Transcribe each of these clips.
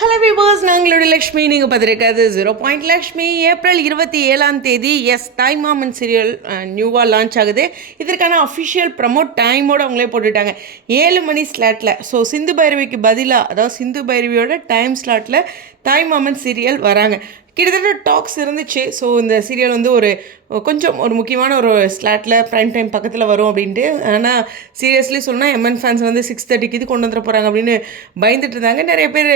Hello viewers, நாங்களோட Lakshmi. நீங்கள் பார்த்துருக்காது 0 Lakshmi. April 27 S தாய்மாமன் serial நியூவாக லான்ச் ஆகுது. இதற்கான அஃபிஷியல் ப்ரமோட் டைமோடு அவங்களே போட்டுட்டாங்க 7 மணி ஸ்லாட்டில். ஸோ சிந்து பைரவிக்கு பதிலாக, அதாவது சிந்து பைரவியோட டைம் ஸ்லாட்டில் தாய்மாமன் சீரியல் வராங்க. கிட்டத்தட்ட டாக்ஸ் இருந்துச்சு. ஸோ இந்த சீரியல் வந்து கொஞ்சம் ஒரு முக்கியமான ஒரு ஸ்லாட்டில் ப்ரைம் டைம் பக்கத்தில் வரும் அப்படின்ட்டு. ஆனால் சீரியஸ்லி சொன்னால் எம்என் ஃபேன்ஸ் வந்து 6:30 இது கொண்டு வந்துட போகிறாங்க அப்படின்னு பயந்துட்டு இருந்தாங்க. நிறைய பேர்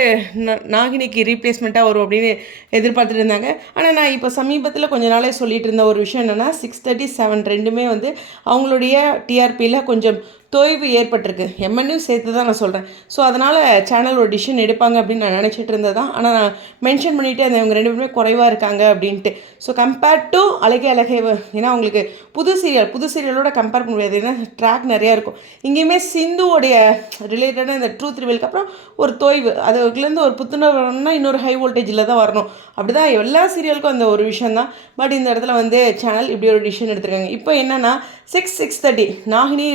நாகினிக்கு ரீப்ளேஸ்மெண்ட்டாக வரும் அப்படின்னு எதிர்பார்த்துட்டு இருந்தாங்க. ஆனால் நான் இப்போ சமீபத்தில் கொஞ்ச நாளே சொல்லிட்டு இருந்த ஒரு விஷயம் என்னென்னா, 6:30, 7 ரெண்டுமே வந்து அவங்களுடைய டிஆர்பியில் கொஞ்சம் தொய்வு ஏற்பட்டிருக்கு. எம்என்னையும் சேர்த்து தான் நான் சொல்கிறேன். ஸோ அதனால் சேனல் ஒரு டிசிஷன் எடுப்பாங்க அப்படின்னு நான் நினச்சிட்டு இருந்தது தான். ஆனால் நான் மென்ஷன் பண்ணிவிட்டு அந்த இவங்க 2 பேருமே குறைவாக இருக்காங்க அப்படின்ட்டு. ஸோ கம்பேர்ட் டு அழகே ஏன்னா அவங்களுக்கு புது சீரியலோட கம்பேர் பண்ண முடியாது. ஏன்னா ட்ராக் நிறையா இருக்கும். இங்கேயுமே சிந்துவோடைய ரிலேட்டடாக இந்த ட்ரூத் ரிவீலுக்கு அப்புறம் ஒரு தொய்வு, அதுலேருந்து ஒரு புத்துணர்வு வரணும்னா இன்னொரு ஹை வோல்டேஜில் தான் வரணும். அப்படி தான் எல்லா சீரியலுக்கும் அந்த ஒரு விஷயம் தான். பட் இந்த இடத்துல வந்து சேனல் இப்படி ஒரு டிசிஷன் எடுத்துருக்காங்க. இப்போ என்னென்னா 6:30 நாகினி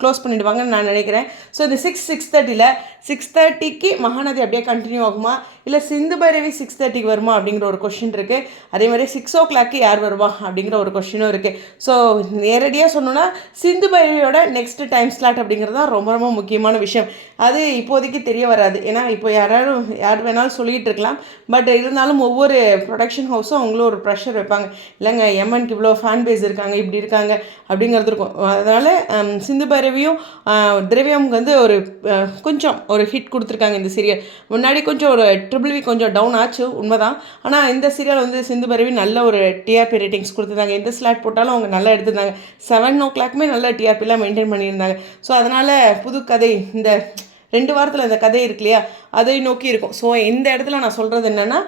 க்ளோஸ் பண்ணிவிடுவாங்கன்னு நான் நினைக்கிறேன். ஸோ இந்த 6:30 6:30க்கு மகாநதி அப்படியே கண்டினியூ ஆகுமா, இல்லை சிந்து பைரவி 6:30க்கு வருமா அப்படிங்கிற ஒரு கொஷின் இருக்குது. அதே மாதிரி 6 யார் வருவா அப்படிங்கிற ஒரு கொஷினும் இருக்குது. ஸோ நேரடியாக சொன்னோன்னா சிந்து பைரவியோட நெக்ஸ்ட் டைம் ஸ்லாட் அப்படிங்கிறது தான் ரொம்ப ரொம்ப முக்கியமான விஷயம். அது இப்போதைக்கு தெரிய வராது. ஏன்னா இப்போ யார் வேணாலும் சொல்லிகிட்டு இருக்கலாம். பட் இருந்தாலும் ஒவ்வொரு ப்ரொடக்ஷன் ஹவுஸும் அவங்களும் ஒரு ப்ரெஷர் வைப்பாங்க. இல்லைங்க, எம்என்க்கு இவ்வளோ ஃபேன் பேஸ் இருக்காங்க, இப்படி இருக்காங்க அப்படிங்கிறது இருக்கும். அதனால் சிந்து பைரவியும் திரவியமுக்கு வந்து கொஞ்சம் ஒரு ஹிட் கொடுத்துருக்காங்க இந்த சீரியல். முன்னாடி கொஞ்சம் ஒரு ட்ரிபிள் கொஞ்சம் டவுன் ஆச்சு, உண்மைதான். ஆனால் இந்த சீரியல் வந்து சிந்து பைரவி நல்ல ஒரு டிஆர்பி ரேட்டிங்ஸ் கொடுத்துருந்தாங்க. எந்த ஸ்லாட் போட்டாலும் அவங்க நல்லா எடுத்திருந்தாங்க. 7 நல்ல டிஆர்பிலாம் மெயின்டைன் பண்ணியிருந்தாங்க. ஸோ அதனால் புது கதை இந்த 2 வாரத்தில் இந்த கதை இருக்கு இல்லையா, அதை நோக்கி இருக்கும். ஸோ இந்த இடத்துல நான் சொல்கிறது என்னென்னா,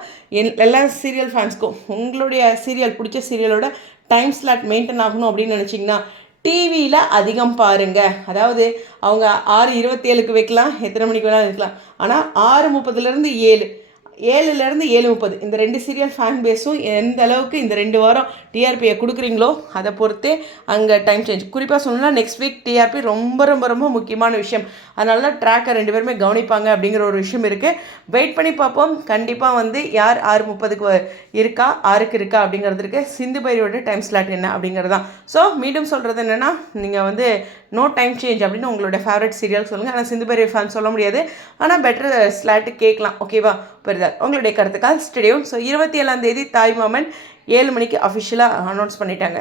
எல்லா சீரியல் ஃபேன்ஸ்க்கும் உங்களுடைய சீரியல் பிடிச்ச சீரியலோட டைம் ஸ்லாட் மெயின்டைன் ஆகணும் அப்படின்னு நினச்சிங்கன்னா டிவியில் அதிகம் பாருங்கள். அதாவது அவங்க 6:27க்கு வைக்கலாம், எத்தனை மணிக்கு வேணாலும் வைக்கலாம். ஆனால் 6:30 7 7:30 இந்த 2 சீரியல் ஃபேன் பேஸும் எந்த அளவுக்கு இந்த 2 வாரம் டிஆர்பியை கொடுக்குறீங்களோ அதை பொறுத்தே அங்கே டைம் சேஞ்ச். குறிப்பாக சொல்லணும்னா நெக்ஸ்ட் வீக் டிஆர்பி ரொம்ப ரொம்ப ரொம்ப முக்கியமான விஷயம். அதனால தான் ட்ராக்கை 2 பேருமே கவனிப்பாங்க அப்படிங்கிற ஒரு விஷயம் இருக்குது. வெயிட் பண்ணி பார்ப்போம். கண்டிப்பாக வந்து யார் 6:30க்கு இருக்கா, 6க்கு இருக்கா அப்படிங்கிறது இருக்குது. சிந்து பைரவியோட டைம் ஸ்லாட் என்ன அப்படிங்கிறது தான். ஸோ மீண்டும் சொல்கிறது என்னென்னா, நீங்கள் வந்து நோ டைம் சேஞ்ச் அப்படின்னு உங்களோட ஃபேவரட் சீரியல் சொல்லுங்கள். ஆனால் சிந்து பைரவி ஃபேன் சொல்ல முடியாது. ஆனால் பெட்டர் ஸ்லாட்டு கேட்கலாம். ஓகேவா? புரியுதா? உங்களுடைய கருத்துக்கால் ஸ்டேடியம். ஸோ 27 தாய்மாமன் 7 மணிக்கு அஃபிஷியலாக அனௌன்ஸ் பண்ணிட்டாங்க.